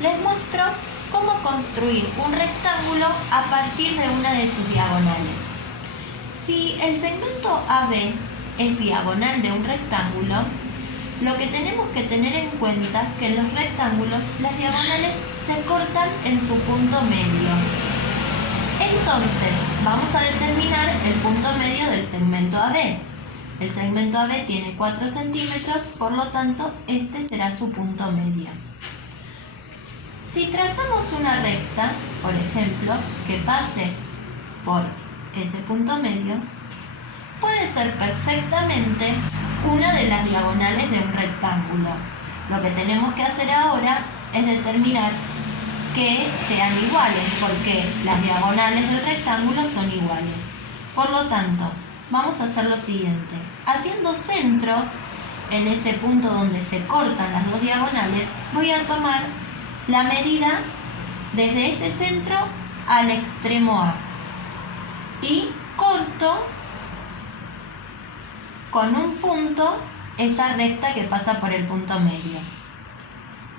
les muestro cómo construir un rectángulo a partir de una de sus diagonales. Si el segmento AB es diagonal de un rectángulo, lo que tenemos que tener en cuenta es que en los rectángulos las diagonales se cortan en su punto medio. Entonces, vamos a determinar el punto medio del segmento AB. El segmento AB tiene 4 centímetros, por lo tanto, este será su punto medio. Si trazamos una recta, por ejemplo, que pase por ese punto medio, puede ser perfectamente una de las diagonales de un rectángulo. Lo que tenemos que hacer ahora es determinar que sean iguales, porque las diagonales del rectángulo son iguales. Por lo tanto, vamos a hacer lo siguiente. Haciendo centro en ese punto donde se cortan las dos diagonales, voy a tomar la medida desde ese centro al extremo A y corto con un punto esa recta que pasa por el punto medio.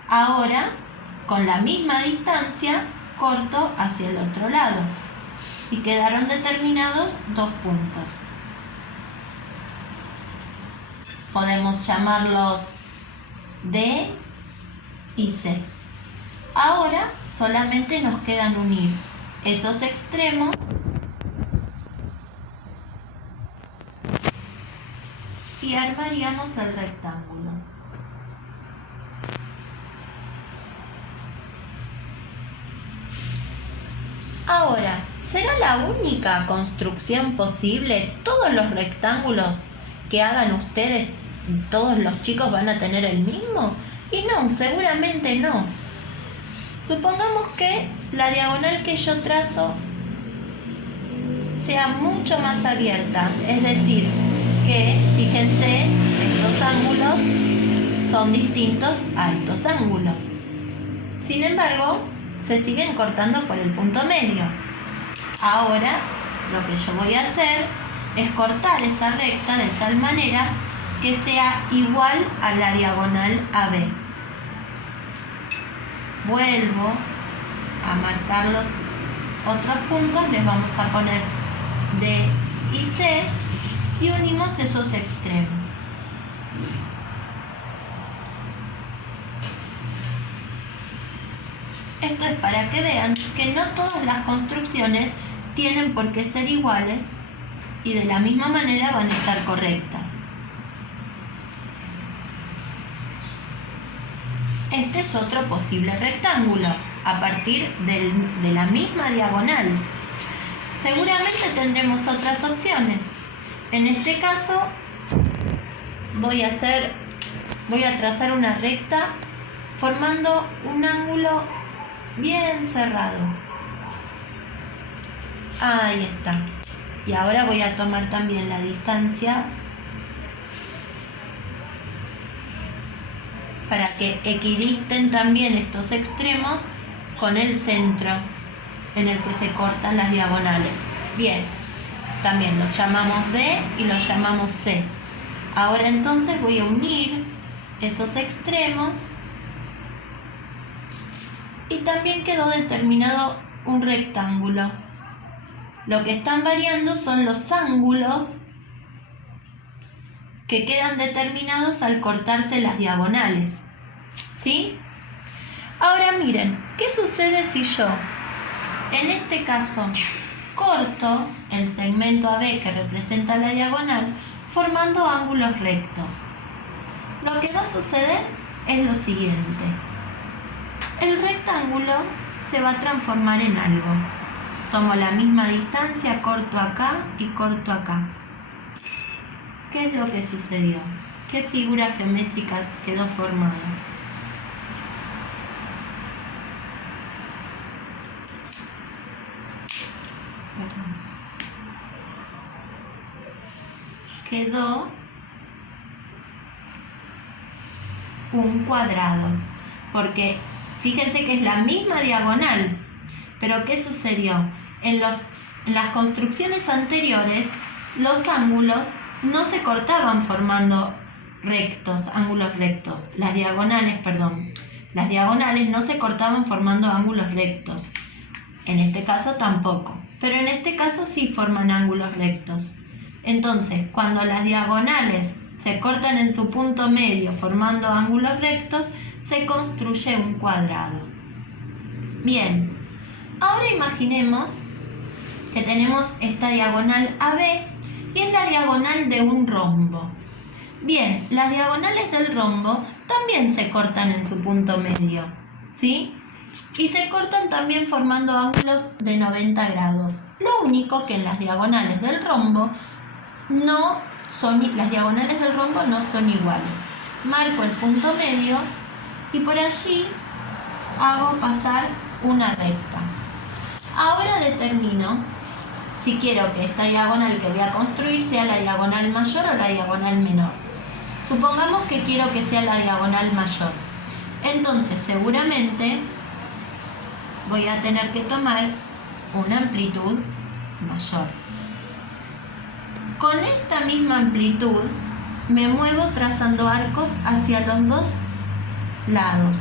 Ahora, con la misma distancia, corto hacia el otro lado y quedaron determinados 2 puntos. Podemos llamarlos D y C. Ahora solamente nos quedan unir esos extremos y armaríamos el rectángulo. Ahora, ¿será la única construcción posible? ¿Todos los rectángulos que hagan ustedes, todos los chicos van a tener el mismo? Y no, seguramente no. Supongamos que la diagonal que yo trazo sea mucho más abierta, es decir, que, fíjense, estos ángulos son distintos a estos ángulos. Sin embargo, se siguen cortando por el punto medio. Ahora, lo que yo voy a hacer es cortar esa recta de tal manera que sea igual a la diagonal AB. Vuelvo a marcar los otros puntos, les vamos a poner D y C y unimos esos extremos. Esto es para que vean que no todas las construcciones tienen por qué ser iguales y de la misma manera van a estar correctas. Este es otro posible rectángulo a partir de la misma diagonal. Seguramente tendremos otras opciones. En este caso voy a trazar una recta formando un ángulo bien cerrado. Ahí está. Y ahora voy a tomar también la distancia para que equidisten también estos extremos con el centro en el que se cortan las diagonales. Bien, también los llamamos D y los llamamos C. Ahora entonces voy a unir esos extremos y también quedó determinado un rectángulo. Lo que están variando son los ángulos que quedan determinados al cortarse las diagonales. ¿Sí? Ahora miren, ¿qué sucede si yo, en este caso, corto el segmento AB que representa la diagonal formando ángulos rectos? Lo que va a suceder es lo siguiente. El rectángulo se va a transformar en algo. Tomo la misma distancia, corto acá y corto acá. ¿Qué es lo que sucedió? ¿Qué figura geométrica quedó formada? Quedó un cuadrado, porque fíjense que es la misma diagonal, pero ¿qué sucedió? En las construcciones anteriores, los ángulos no se cortaban formando ángulos rectos, las diagonales, perdón. Las diagonales no se cortaban formando ángulos rectos. En este caso tampoco. Pero en este caso sí forman ángulos rectos. Entonces, cuando las diagonales se cortan en su punto medio formando ángulos rectos, se construye un cuadrado. Bien, ahora imaginemos que tenemos esta diagonal AB y es la diagonal de un rombo. Bien, las diagonales del rombo también se cortan en su punto medio, ¿sí? Y se cortan también formando ángulos de 90 grados. Lo único que en las diagonales del rombo las diagonales del rombo no son iguales. Marco el punto medio y por allí hago pasar una recta. Ahora determino si quiero que esta diagonal que voy a construir sea la diagonal mayor o la diagonal menor. Supongamos que quiero que sea la diagonal mayor. Entonces seguramente voy a tener que tomar una amplitud mayor. Con esta misma amplitud me muevo trazando arcos hacia los dos lados.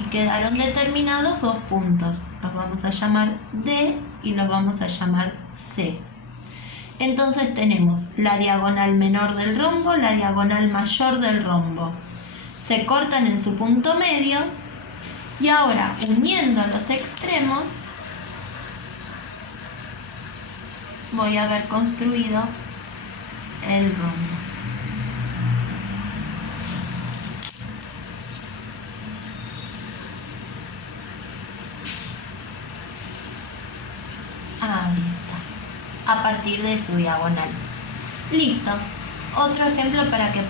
Y quedaron determinados dos puntos. Los vamos a llamar D y los vamos a llamar C. Entonces tenemos la diagonal menor del rombo, la diagonal mayor del rombo. Se cortan en su punto medio y ahora uniendo los extremos voy a haber construido el rombo. Ahí está, a partir de su diagonal. Listo. Otro ejemplo para que puedan